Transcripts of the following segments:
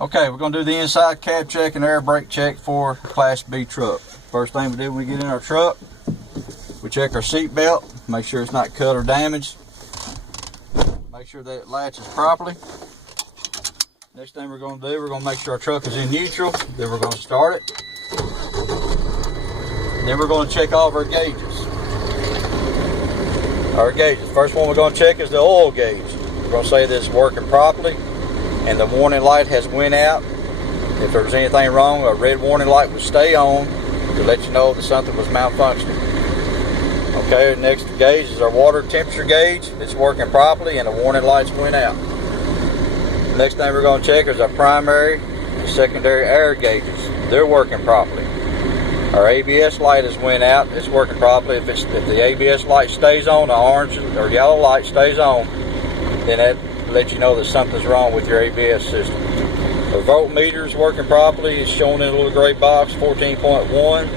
Okay, we're going to do the inside cab check and air brake check for Class B truck. First thing we do when we get in our truck, we check our seat belt, make sure it's not cut or damaged. Make sure that it latches properly. Next thing we're going to do, we're going to make sure our truck is in neutral. Then we're going to start it. Then we're going to check all of our gauges. First one we're going to check is the oil gauge. We're going to say that it's working properly and the warning light has went out. If there's anything wrong, a red warning light will stay on to let you know that something was malfunctioning. Okay, next gauge is our water temperature gauge. It's working properly and the warning lights went out. The next thing we're going to check is our primary and secondary air gauges. They're working properly. Our ABS light has went out. It's working properly. If the ABS light stays on, the orange or yellow light stays on, then that lets you know that something's wrong with your ABS system. The voltmeter is working properly. It's showing in a little gray box, 14.1.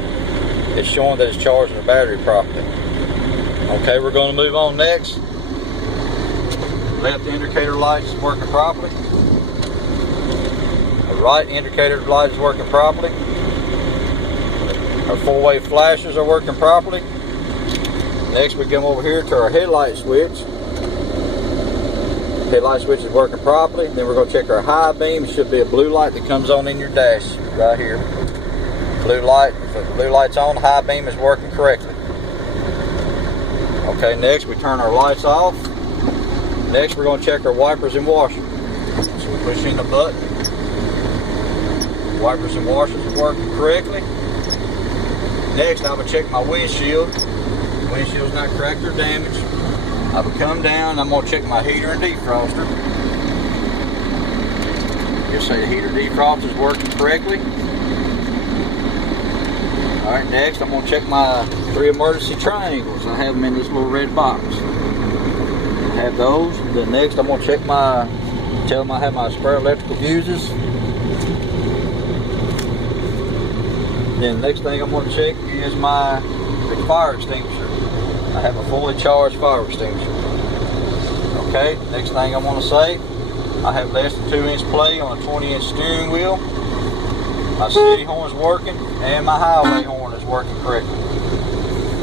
It's showing that it's charging the battery properly. Okay, we're going to move on next. Left indicator light is working properly. The right indicator light is working properly. Our four-way flashers are working properly. Next we come over here to our headlight switch. Headlight switch is working properly. Then we're going to check our high beam. It should be a blue light that comes on in your dash right here. Blue light, if the blue light's on, the high beam is working correctly. Okay, next we turn our lights off. Next we're going to check our wipers and washers. So we push in the button. Wipers and washers are working correctly. Next I will check my windshield. The windshield's not cracked or damaged. I will come down and I'm going to check my heater and defroster. Just say the heater defroster is working correctly. Alright, next I'm going to check my 3 emergency triangles. I have them in this little red box. I have those. Then next I'm going to check tell them I have my spare electrical fuses. Then the next thing I'm going to check is my fire extinguisher. I have a fully charged fire extinguisher. Okay, next thing I'm going to say, I have less than 2-inch play on a 20-inch steering wheel. My city horn is working and my highway horn is working correctly.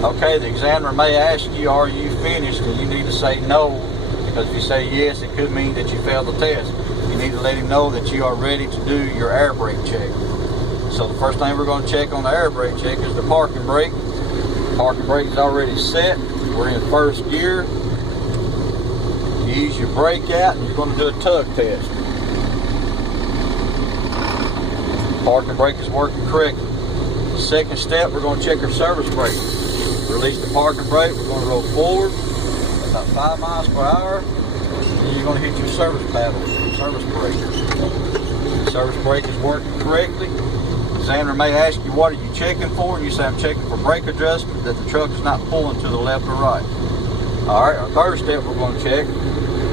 Okay, the examiner may ask you, are you finished? And you need to say no, because if you say yes, it could mean that you failed the test. You need to let him know that you are ready to do your air brake check. So the first thing we're going to check on the air brake check is the parking brake. The parking brake is already set. We're in first gear. You use your brake out and you're going to do a tug test. Parking brake is working correctly. The second step, we're going to check our service brake. Release the parking brake. We're going to roll forward about 5 miles per hour. Then you're going to hit your service paddle, service brake. The service brake is working correctly. The examiner may ask you, what are you checking for? And you say, I'm checking for brake adjustment, that the truck is not pulling to the left or right. Alright, our third step we're going to check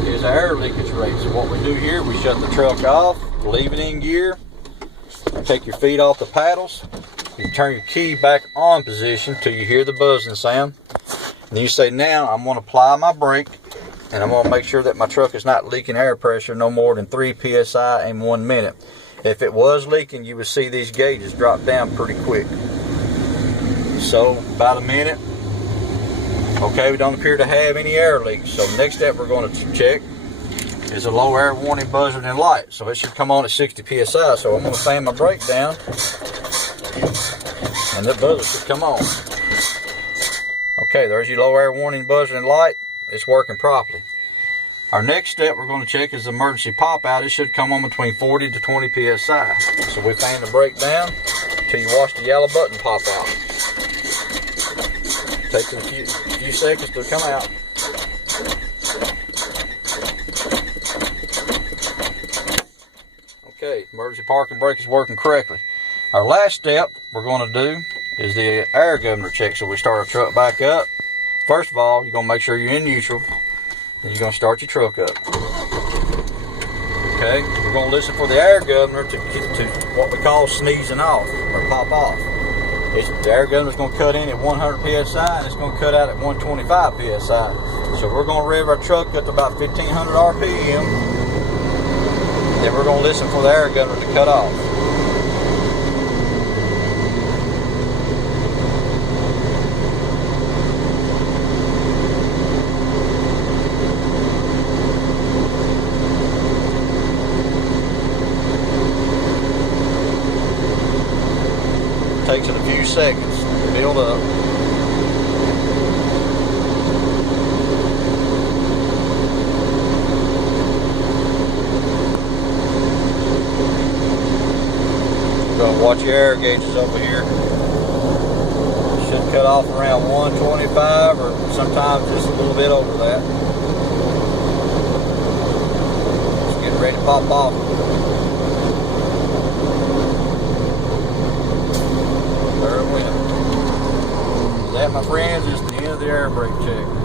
is our air leakage rate. So what we do here, we shut the truck off, leave it in gear, take your feet off the paddles, you turn your key back on position till you hear the buzzing sound. And then you say, now I'm going to apply my brake, and I'm going to make sure that my truck is not leaking air pressure no more than 3 psi in 1 minute. If it was leaking, you would see these gauges drop down pretty quick. So about a minute. Okay, we don't appear to have any air leaks. So the next step we're going to check is a low air warning buzzer and light. So it should come on at 60 psi. So I'm going to fan my brake down, and the buzzer should come on. Okay, there's your low air warning buzzer and light. It's working properly. Our next step we're going to check is the emergency pop out. It should come on between 40 to 20 psi. So we fan the brake down until you watch the yellow button pop out. Takes a few seconds to come out. Okay, emergency parking brake is working correctly. Our last step we're going to do is the air governor check. So we start our truck back up. First of all, you're going to make sure you're in neutral. Then you're going to start your truck up. Okay, we're going to listen for the air governor to what we call sneezing off or pop off. The air governor is going to cut in at 100 psi and it's going to cut out at 125 psi. So we're going to rev our truck up to about 1500 RPM. Then we're going to listen for the air gunner to cut off. Takes it a few seconds to build up. Gonna watch your air gauges over here. Should cut off around 125 or sometimes just a little bit over that. It's getting ready to pop off. There it went. That, my friends, is the end of the air brake check.